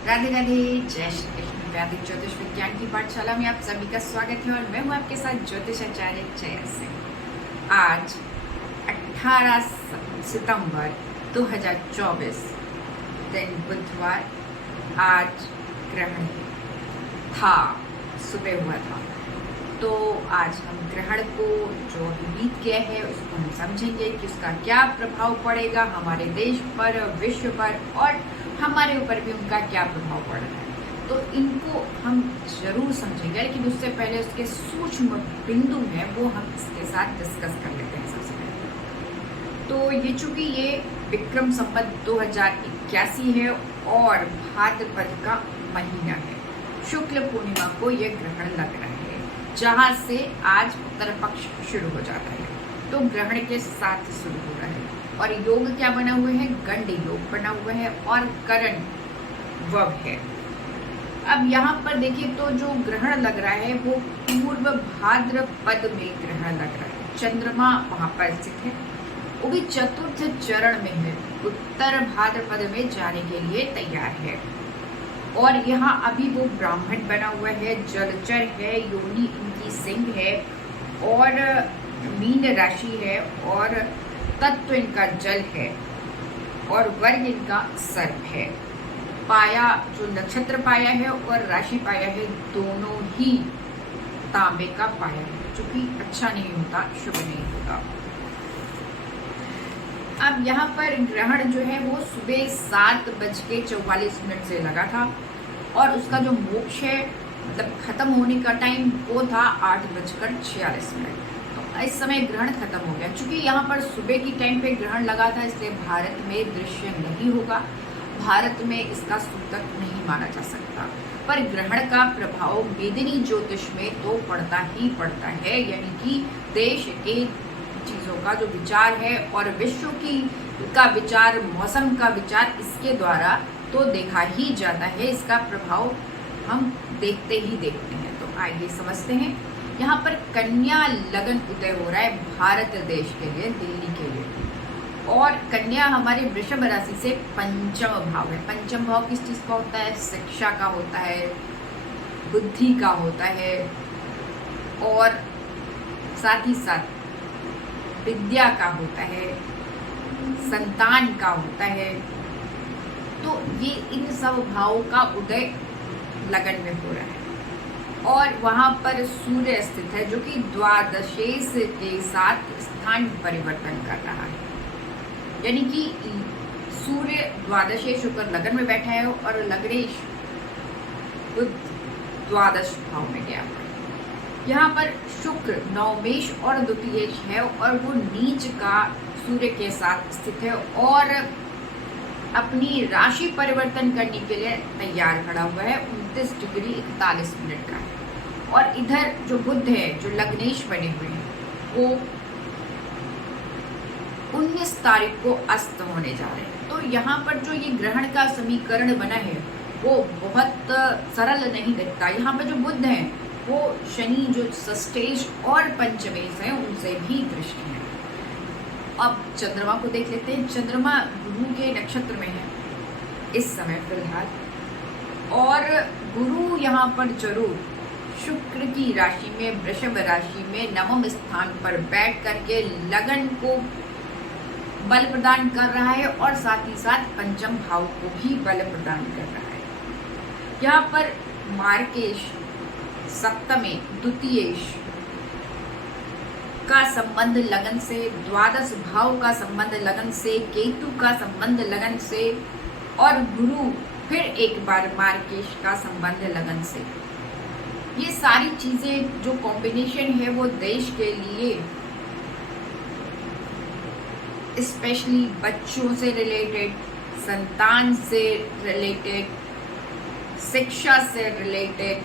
राधे राधे, जय श्री कृष्ण। वैदिक ज्योतिष विज्ञान की पाठशाला में आप सभी का स्वागत है और मैं हूं आपके साथ ज्योतिष आचार्य जया सिंह। आज 18 सितंबर 2024 दिन बुधवार। आज ग्रहण था, सुबह हुआ था, तो आज हम ग्रहण को जो बीत गया है उसको हम समझेंगे कि उसका क्या प्रभाव पड़ेगा हमारे देश पर, विश्व पर और हमारे ऊपर भी उनका क्या प्रभाव पड़ रहा है। तो इनको हम जरूर समझेंगे, लेकिन उससे पहले उसके सूक्ष्म बिंदु हैं वो हम इसके साथ डिस्कस कर लेते हैं। सबसे पहले तो ये चूंकि ये विक्रम संवत 2081 है और भाद्रपद का महीना है, शुक्ल पूर्णिमा को ये ग्रहण लग रहा है, जहां से आज उत्तर पक्ष शुरू हो जाता है। तो ग्रहण के साथ शुरू हो रहा है और योग क्या बना हुआ है, गंड योग बना हुआ है और करण वव है। अब यहाँ पर देखिए तो जो ग्रहण लग रहा है वो पूर्व भाद्रपद में ग्रहण लग रहा है। चंद्रमा वहां पर स्थित है, वो भी चतुर्थ चरण में है, उत्तर भाद्रपद में जाने के लिए तैयार है। और यहाँ अभी वो ब्राह्मण बना हुआ है, जलचर है, योनि इनकी सिंह है और मीन राशि है और तत्व इनका जल है और वर्ग इनका सर्प है। पाया जो नक्षत्र पाया है और राशि पाया है दोनों ही तांबे का पाया है, जो कि अच्छा नहीं होता, शुभ नहीं होता। अब यहाँ पर ग्रहण जो है वो सुबह 7:44 से लगा था और उसका जो मोक्ष है, मतलब खत्म होने का टाइम वो था 8:46। तो इस समय ग्रहण खत्म हो गया। चूंकि यहाँ पर सुबह की टाइम पे ग्रहण लगा था, इसलिए भारत में दृश्य नहीं होगा, भारत में इसका सूतक नहीं माना जा सकता। पर ग्रहण का प्रभाव मेदिनी ज्योतिष में तो पड़ता ही पड़ता है, यानी कि देश के चीजों का जो विचार है और विश्व की का विचार, मौसम का विचार, इसके द्वारा तो देखा ही जाता है। इसका प्रभाव हम देखते ही देखते हैं। तो आइए समझते हैं। यहाँ पर कन्या लगन उदय हो रहा है भारत देश के लिए, दिल्ली के लिए। और कन्या हमारे वृषभ राशि से पंचम भाव है। पंचम भाव किस चीज का होता है? शिक्षा का होता है, बुद्धि का होता है और साथ ही साथ विद्या का होता है, संतान का होता है। तो ये इन सब भावों का उदय लगन में हो रहा है और वहां पर सूर्य स्थित है, जो कि द्वादशेश के साथ स्थान परिवर्तन कर रहा है। यानी कि सूर्य द्वादशेश होकर लगन में बैठा है और लग्नेश बुध द्वादश भाव में गया। यहाँ पर शुक्र नवमेश और द्वितीयेश है और वो नीच का सूर्य के साथ स्थित है और अपनी राशि परिवर्तन करने के लिए तैयार खड़ा हुआ है। 29°41 का है। और इधर जो बुध है, जो लग्नेश बने हुए हैं, वो 19 तारीख को अस्त होने जा रहे हैं। तो यहाँ पर जो ये ग्रहण का समीकरण बना है वो बहुत सरल नहीं दिखता। यहाँ पर जो बुध है वो शनि जो षष्ठेश और पंचमेश है उनसे भी दृष्टि है। अब चंद्रमा को देख लेते हैं। चंद्रमा गुरु के नक्षत्र में है इस समय फिलहाल, और गुरु यहाँ पर जरूर शुक्र की राशि में, वृषभ राशि में नवम स्थान पर बैठ करके लगन को बल प्रदान कर रहा है और साथ ही साथ पंचम भाव को भी बल प्रदान कर रहा है। यहाँ पर मार्केश सप्तमे द्वितीयेश का संबंध लगन से, द्वादश भाव का संबंध लगन से, केतु का संबंध लगन से और गुरु फिर एक बार मार्केश का संबंध लगन से। ये सारी चीजें जो कॉम्बिनेशन है वो देश के लिए, स्पेशली बच्चों से रिलेटेड, संतान से रिलेटेड, शिक्षा से रिलेटेड,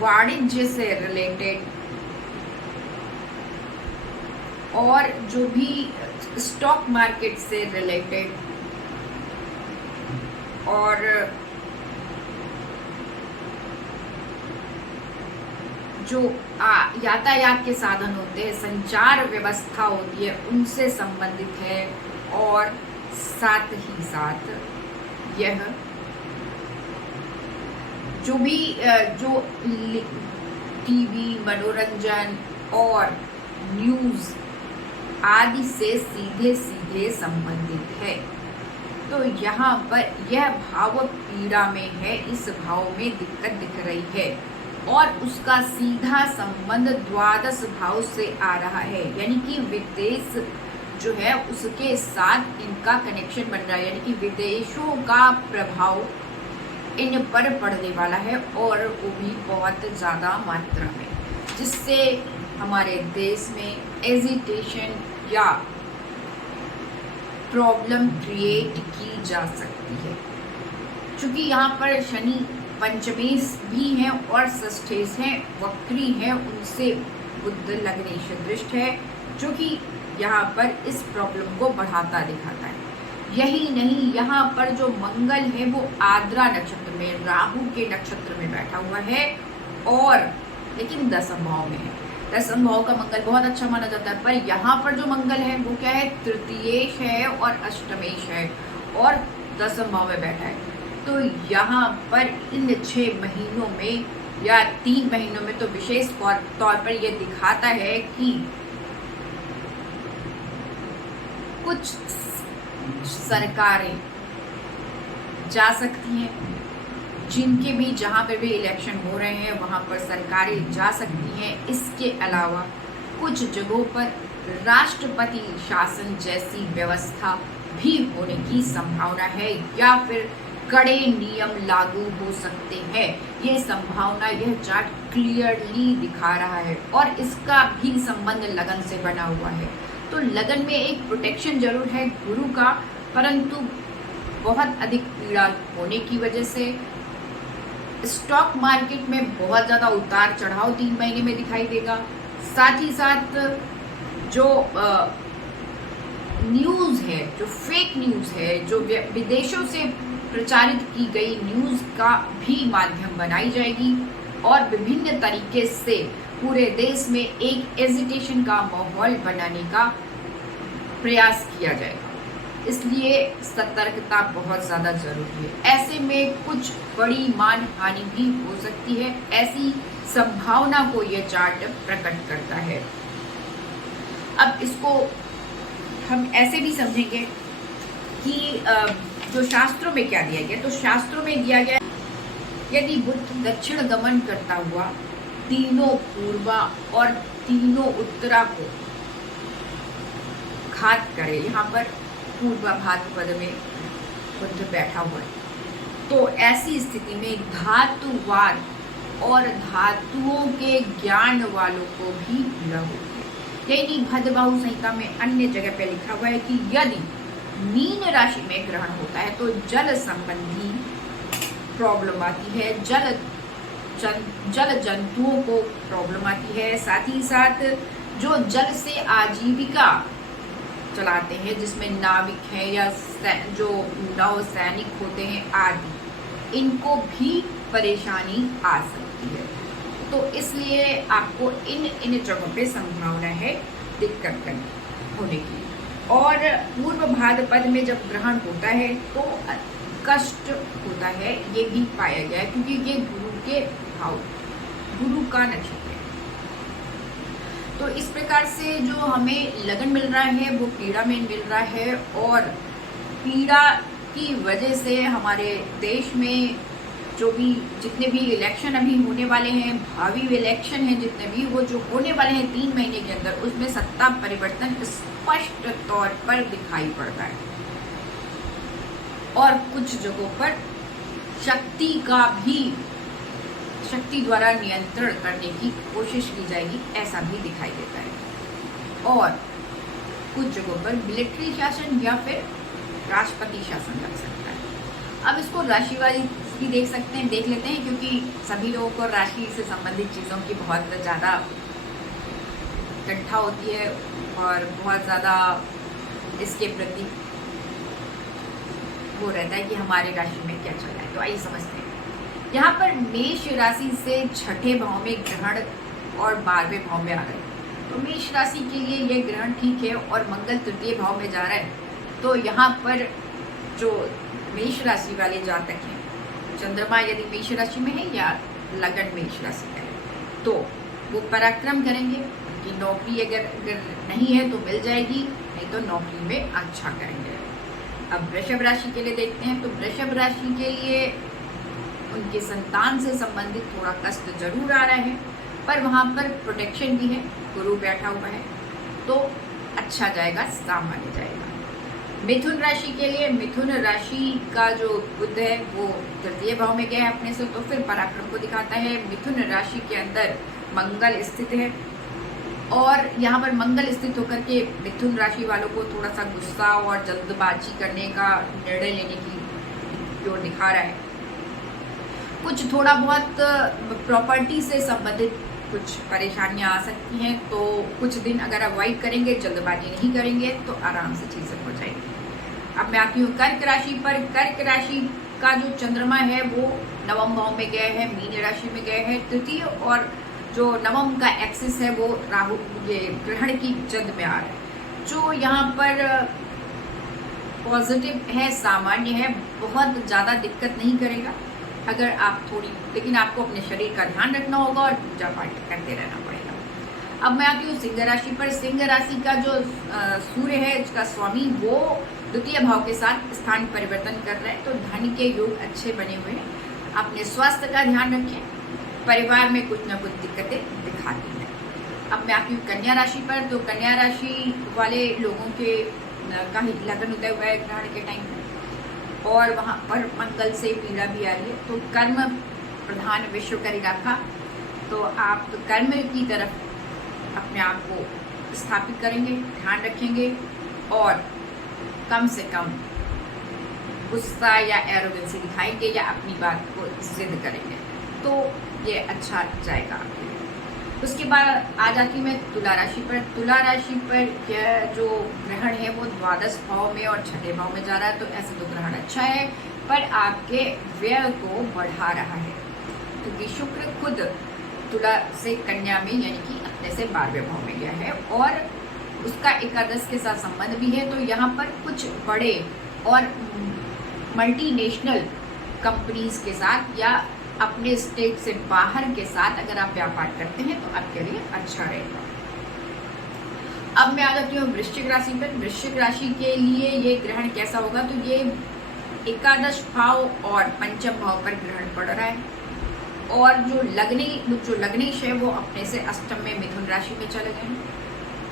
वाणिज्य से रिलेटेड और जो भी स्टॉक मार्केट से रिलेटेड और जो यातायात के साधन होते हैं, संचार व्यवस्था होती है, उनसे संबंधित है। और साथ ही साथ यह जो भी जो टीवी, मनोरंजन और न्यूज़ आदि से सीधे सीधे संबंधित है। तो यहाँ पर यह भाव पीड़ा में है, इस भाव में दिक्कत दिख रही है और उसका सीधा संबंध द्वादश भाव से आ रहा है, यानी कि विदेश जो है उसके साथ इनका कनेक्शन बन रहा है, यानी कि विदेशों का प्रभाव इन पर पड़ने वाला है और वो भी बहुत ज़्यादा मात्रा में, जिससे हमारे देश में एजिटेशन या प्रॉब्लम क्रिएट की जा सकती है। क्योंकि यहाँ पर शनि पंचमेश भी हैं और षष्ठेश हैं, वक्री हैं, उनसे बुध लग्नेश दृष्ट है, जो कि यहाँ पर इस प्रॉब्लम को बढ़ाता दिखाता है। यही नहीं, यहाँ पर जो मंगल है वो आद्रा नक्षत्र में, राहु के नक्षत्र में बैठा हुआ है और लेकिन दसम भाव में है। दसम भाव का मंगल बहुत अच्छा माना जाता है, पर यहाँ पर जो मंगल है वो क्या है, तृतीयेश है और अष्टमेश है और दसम भाव में बैठा है। तो यहाँ पर इन 6 महीनों में या 3 महीनों में तो विशेष तौर पर यह दिखाता है कि कुछ सरकारें जा सकती हैं, जिनके भी जहाँ पर भी इलेक्शन हो रहे हैं वहाँ पर सरकारें जा सकती हैं। इसके अलावा कुछ जगहों पर राष्ट्रपति शासन जैसी व्यवस्था भी होने की संभावना है या फिर कड़े नियम लागू हो सकते हैं। ये संभावना यह चार्ट क्लियरली दिखा रहा है और इसका भी संबंध लगन से बना हुआ है। तो लगन में एक प्रोटेक्शन जरूर है गुरु का, परंतु बहुत अधिक पीड़ा होने की वजह से स्टॉक मार्केट में बहुत ज़्यादा उतार चढ़ाव 3 महीने में दिखाई देगा। साथ ही साथ जो न्यूज़ है, जो फेक न्यूज़ है, जो विदेशों से प्रचारित की गई न्यूज़ का भी माध्यम बनाई जाएगी और विभिन्न तरीके से पूरे देश में एक एजिटेशन का माहौल बनाने का प्रयास किया जाएगा। इसलिए सतर्कता बहुत ज़्यादा जरूरी है। ऐसे में कुछ बड़ी मान हानि भी हो सकती है, ऐसी संभावना को यह चार्ट प्रकट करता है। अब इसको हम ऐसे भी समझेंगे कि जो शास्त्रों में क्या दिया गया, तो शास्त्रों में दिया गया यदि बुध दक्षिण गमन करता हुआ तीनों पूर्वा और तीनों उत्तरा को घात करे, यहाँ पर पूर्वा भाद्रपद में बुध बैठा हुआ है, तो ऐसी स्थिति में धातुवाद और धातुओं के ज्ञान वालों को भी पीड़ा होती है। यही नहीं, भद्रबाहु संहिता में अन्य जगह पे लिखा हुआ है कि यदि मीन राशि में ग्रहण होता है तो जल संबंधी प्रॉब्लम आती है, जल जंतुओं को प्रॉब्लम आती है। साथ ही साथ जो जल से आजीविका चलाते हैं, जिसमें नाविक हैं या जो नौ सैनिक होते हैं आदि, इनको भी परेशानी आ सकती है। तो इसलिए आपको इन जगहों पे संभावना है दिक्कत होने की। और पूर्व भाद्रपद में जब ग्रहण होता है तो कष्ट होता है, ये भी पाया गया है, क्योंकि ये गुरु के भाव, गुरु का नक्षत्र है। तो इस प्रकार से जो हमें लगन मिल रहा है वो पीड़ा में मिल रहा है और पीड़ा की वजह से हमारे देश में जो भी जितने भी इलेक्शन अभी होने वाले हैं, भावी इलेक्शन हैं जितने भी, वो जो होने वाले हैं 3 महीने के अंदर, उसमें सत्ता परिवर्तन स्पष्ट तौर पर दिखाई पड़ता है और कुछ जगहों पर शक्ति द्वारा नियंत्रण करने की कोशिश की जाएगी, ऐसा भी दिखाई देता है। और कुछ जगहों पर मिलिट्री शासन या फिर राष्ट्रपति शासन लग सकता है। अब इसको राशिवारी भी देख लेते हैं, क्योंकि सभी लोगों को राशि से संबंधित चीज़ों की बहुत ज़्यादा कंठा होती है और बहुत ज़्यादा इसके प्रति वो रहता है कि हमारे राशि में क्या चल रहा है। तो आइए समझते हैं। यहाँ पर मेष राशि से छठे भाव में ग्रहण और 12वें भाव में आ रहे हैं, तो मेष राशि के लिए ये ग्रहण ठीक है और मंगल तृतीय भाव में जा रहा है। तो यहाँ पर जो मेष राशि वाले जातक हैं, चंद्रमा यदि मेष राशि में है या लगन मेष राशि का है, तो वो पराक्रम करेंगे। उनकी नौकरी अगर नहीं है तो मिल जाएगी, नहीं तो नौकरी में अच्छा करेंगे। अब वृषभ राशि के लिए देखते हैं, तो वृषभ राशि के लिए उनके संतान से संबंधित थोड़ा कष्ट जरूर आ रहा है, पर वहाँ पर प्रोटेक्शन भी है, गुरु बैठा हुआ है, तो अच्छा जाएगा, सामान्य जाएगा। मिथुन राशि के लिए, मिथुन राशि का जो बुध है वो तृतीय भाव में गया है अपने से, तो फिर पराक्रम को दिखाता है। मिथुन राशि के अंदर मंगल स्थित है, और यहाँ पर मंगल स्थित होकर के मिथुन राशि वालों को थोड़ा सा गुस्सा और जल्दबाजी करने का, निर्णय लेने की जो दिखा रहा है। कुछ थोड़ा बहुत प्रॉपर्टी से संबंधित कुछ परेशानियां आ सकती हैं, तो कुछ दिन अगर अवॉइड करेंगे, जल्दबाजी नहीं करेंगे, तो आराम से चीजें हो जाएंगी। अब मैं आती हूँ कर्क राशि पर। कर्क राशि का जो चंद्रमा है वो नवम भाव में गए हैं, मीन राशि में गए हैं, तृतीय और जो नवम का एक्सिस है वो राहु, ये ग्रहण की जद में आ रहा है। जो यहाँ पर पॉजिटिव है, सामान्य है, बहुत ज़्यादा दिक्कत नहीं करेगा अगर आप थोड़ी, लेकिन आपको अपने शरीर का ध्यान रखना होगा और पूजा पाठ करते रहना पड़ेगा। अब मैं आती हूँ सिंह राशि पर। सिंह राशि का जो सूर्य है, इसका स्वामी, वो द्वितीय भाव के साथ स्थान परिवर्तन कर रहे हैं, तो धन के योग अच्छे बने हुए हैं। अपने स्वास्थ्य का ध्यान रखें, परिवार में कुछ न कुछ दिक्कतें दिखाती हैं। अब मैं आती हूँ कन्या राशि पर। तो कन्या राशि वाले लोगों के का लगन उदय हुआ है ग्रहण के टाइम में, और वहाँ पर मंगल से पीड़ा भी आ रही है, तो कर्म प्रधान विश्व करी रखा, तो आप तो कर्म की तरफ अपने आप को स्थापित करेंगे, ध्यान रखेंगे, और कम से कम गुस्सा या एरोगेंसी दिखाएंगे या अपनी बात को सिद्ध करेंगे, तो ये अच्छा जाएगा आपके लिए। उसके बाद आ जाती मैं तुला राशि पर। तुला राशि पर यह जो ग्रहण है वो द्वादश भाव में और छठे भाव में जा रहा है, तो ऐसे तो ग्रहण अच्छा है, पर आपके व्यय को बढ़ा रहा है, क्योंकि शुक्र खुद तुला से कन्या में यानी कि अपने से 12वें भाव में गया है, और उसका एकादश के साथ संबंध भी है। तो यहाँ पर कुछ बड़े और मल्टीनेशनल कंपनीज के साथ या अपने स्टेट से बाहर के साथ अगर आप व्यापार करते हैं तो आपके लिए अच्छा रहेगा। अब मैं आ जाती हूँ वृश्चिक राशि पर। वृश्चिक राशि के लिए ये ग्रहण कैसा होगा, तो ये एकादश भाव और पंचम भाव पर ग्रहण पड़ रहा है, और जो लग्नेश है वो अपने से अष्टम में मिथुन राशि में चले गए हैं,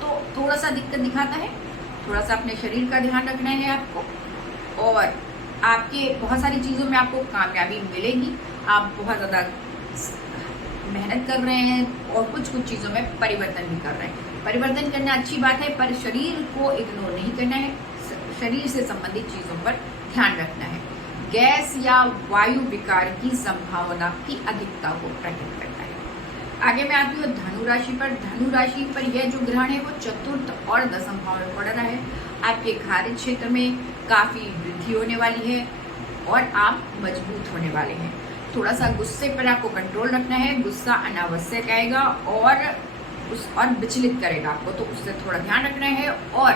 तो थोड़ा सा दिक्कत दिखाता है। थोड़ा सा अपने शरीर का ध्यान रखना है आपको, और आपके बहुत सारी चीज़ों में आपको कामयाबी मिलेगी। आप बहुत ज़्यादा मेहनत कर रहे हैं और कुछ चीज़ों में परिवर्तन भी कर रहे हैं। परिवर्तन करना अच्छी बात है, पर शरीर को इग्नोर नहीं करना है, शरीर से संबंधित चीज़ों पर ध्यान रखना है। गैस या वायु विकार की संभावना की अधिकता को प्रकट करता है। आगे मैं आती हूँ धनु राशि पर। धनु राशि पर यह जो ग्रहण है वो चतुर्थ और दसम भाव में पड़ रहा है। आपके कार्य क्षेत्र में काफ़ी वृद्धि होने वाली है और आप मजबूत होने वाले हैं। थोड़ा सा गुस्से पर आपको कंट्रोल रखना है, गुस्सा अनावश्यक आएगा और विचलित करेगा आपको, तो उससे थोड़ा ध्यान रखना है। और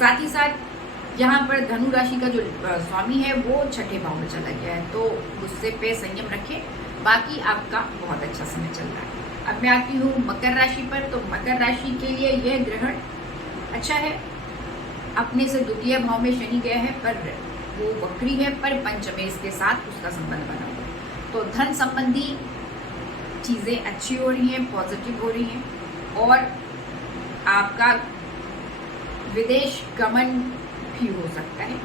साथ ही साथ यहाँ पर धनु राशि का जो स्वामी है वो छठे भाव में चला गया है, तो गुस्से पे संयम रखें, बाकी आपका बहुत अच्छा समय चल रहा है। अब मैं आती हूँ मकर राशि पर। तो मकर राशि के लिए यह ग्रहण अच्छा है, अपने से द्वितीय भाव में शनि गया है, पर वो वक्री है, पर पंचमेश के साथ उसका संबंध बना हुआ है, तो धन संबंधी चीज़ें अच्छी हो रही हैं, पॉजिटिव हो रही हैं, और आपका विदेश गमन भी हो सकता है।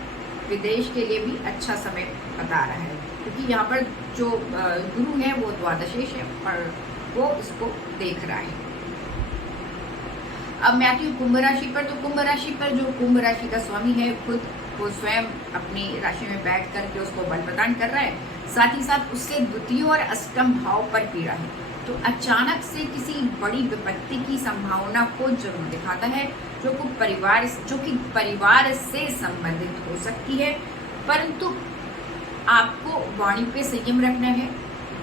विदेश के लिए भी अच्छा समय बता रहा है, क्योंकि यहाँ पर जो गुरु है वो द्वादशेश है और वो इसको देख रहा है। अब मैं आती हूँ कुंभ राशि पर। तो कुंभ राशि पर जो कुंभ राशि का स्वामी है खुद वो स्वयं अपनी राशि में बैठ करके उसको बल प्रदान कर रहा है, साथ ही साथ उससे द्वितीय और अष्टम भाव पर पीड़ा है, तो अचानक से किसी बड़ी विपत्ति की संभावना को जरूर दिखाता है, जो कि परिवार से संबंधित हो सकती है। परंतु आपको वाणी पे संयम रखना है,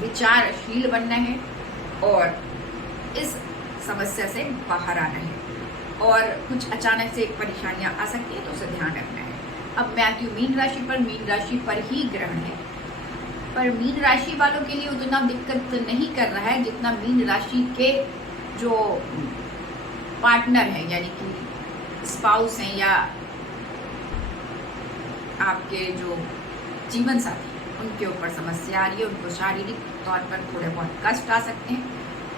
विचारशील बनना है और इस समस्या से बाहर आना है। और कुछ अचानक से परेशानियां आ सकती है, तो उसे ध्यान रखना है। अब मैं आती हूँ मीन राशि पर। मीन राशि पर ही ग्रहण है, पर मीन राशि वालों के लिए उतना दिक्कत नहीं कर रहा है जितना मीन राशि के जो पार्टनर है, यानी कि स्पाउस हैं या आपके जो जीवन साथी, उनके ऊपर समस्या आ रही है। उनको शारीरिक तौर पर थोड़े बहुत कष्ट आ सकते हैं,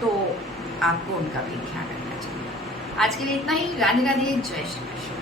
तो आपको उनका भी ध्यान रखना चाहिए। आज के लिए इतना ही। राधे राधे, जय श्री कृष्ण।